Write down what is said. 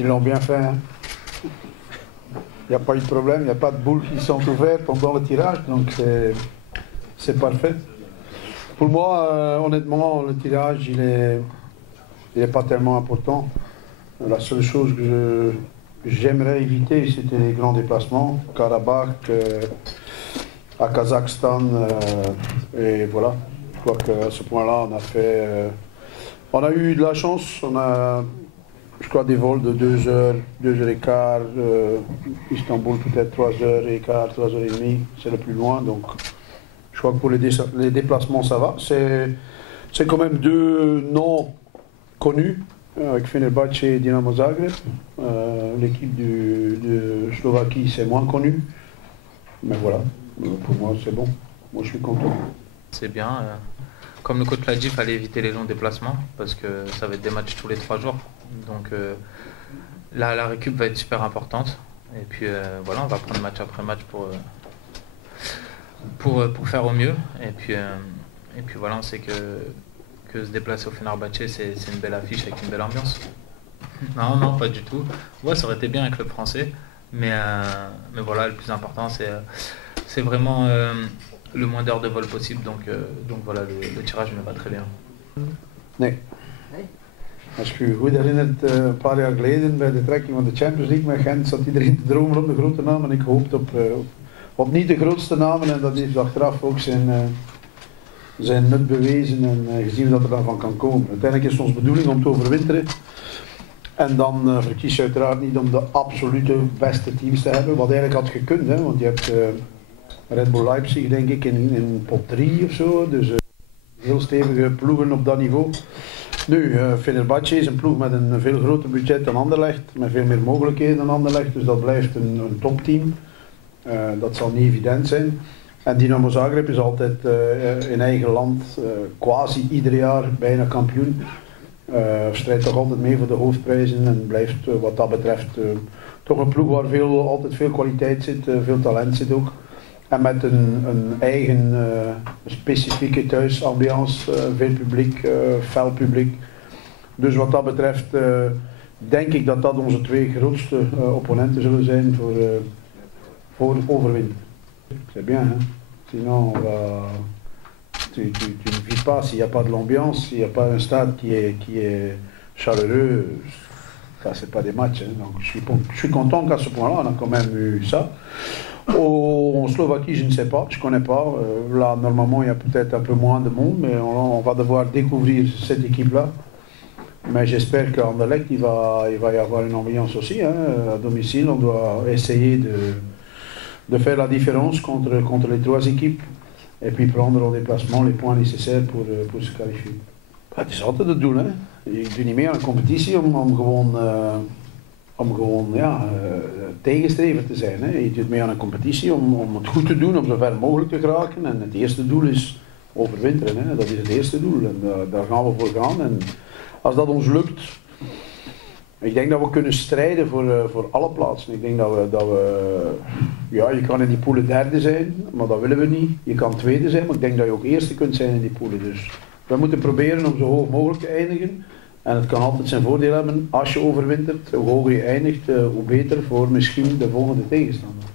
Ils l'ont bien fait. Hein. Il n'y a pas eu de problème, il n'y a pas de boules qui sont ouvertes pendant le tirage, donc c'est parfait. Pour moi, honnêtement, le tirage, il est pas tellement important. La seule chose que j'aimerais éviter, c'était les grands déplacements, Karabakh, à Kazakhstan, et voilà. Je crois qu'à ce point-là, on a eu de la chance, on a, je crois, des vols de 2 heures, 2 heures et quart, Istanbul peut-être 3 heures et quart, 3 heures et demie, c'est le plus loin, donc je crois que pour les déplacements ça va. C'est quand même 2 noms connus, avec Fenerbahçe et Dinamo Zagreb. L'équipe de Slovaquie c'est moins connu, mais voilà, pour moi c'est bon, moi je suis content. C'est bien. Comme le coach l'a dit, il fallait éviter les longs déplacements parce que ça va être des matchs tous les 3 jours. Donc là, la récup va être super importante. Et puis voilà, on va prendre match après match pour faire au mieux. Et puis voilà, on sait que se déplacer au Fenerbahçe, c'est une belle affiche avec une belle ambiance. Non, non, pas du tout. Ouais, ça aurait été bien avec le français. Mais voilà, le plus important, c'est vraiment le moins d'heures de vol possible. Donc voilà, le tirage me va très bien. Nee. Als je je goed herinnert, een paar jaar geleden bij de trekking van de Champions League met Gent zat iedereen te dromen op de grote namen. En ik hoopte op niet de grootste namen en dat heeft achteraf ook zijn nut bewezen en gezien wat er dan van kan komen. Uiteindelijk is het onze bedoeling om te overwinteren. En dan verkies je uiteraard niet om de absolute beste teams te hebben, wat eigenlijk had gekund, hè, want je hebt Red Bull Leipzig denk ik in pot 3 of zo, dus heel stevige ploegen op dat niveau. Nu, Fenerbahçe is een ploeg met een veel groter budget dan Anderlecht, met veel meer mogelijkheden dan Anderlecht, dus dat blijft een topteam. Dat zal niet evident zijn. En Dinamo Zagreb is altijd in eigen land quasi ieder jaar bijna kampioen. Strijdt toch altijd mee voor de hoofdprijzen en blijft wat dat betreft toch een ploeg waar altijd veel kwaliteit zit, veel talent zit ook. En met een eigen specifieke thuisambiance, veel publiek, fel publiek. Dus wat dat betreft denk ik dat dat onze 2 grootste opponenten zullen zijn voor overwinter. C'est bien, hein? Sinon tu ne vis pas s'il n'y a pas de l'ambiance, s'il n'y a pas un stade qui est chaleureux, ça c'est pas des matchs. Hein. Donc je suis content qu'à ce point-là on a quand même eu ça. En Slovaquie, je ne sais pas, je ne connais pas. Là, normalement, il y a peut-être un peu moins de monde, mais on va devoir découvrir cette équipe-là. Mais j'espère qu'à Anderlecht, il va y avoir une ambiance aussi. Hein. À domicile, on doit essayer de faire la différence contre les 3 équipes. Et puis prendre en déplacement les points nécessaires pour se qualifier. Het is altijd het doel, hè. Je doet niet meer aan een competitie om gewoon tegenstrever te zijn. Hè. Je doet mee aan een competitie om het goed te doen, om zo ver mogelijk te geraken. En het eerste doel is overwinteren. Hè. Dat is het eerste doel en daar gaan we voor gaan. En als dat ons lukt, ik denk dat we kunnen strijden voor alle plaatsen. Ik denk dat we ja, je kan in die poelen 3e zijn, maar dat willen we niet. Je kan 2e zijn, maar ik denk dat je ook 1e kunt zijn in die poelen. Dus we moeten proberen om zo hoog mogelijk te eindigen. En het kan altijd zijn voordeel hebben als je overwintert. Hoe hoger je eindigt, hoe beter voor misschien de volgende tegenstander.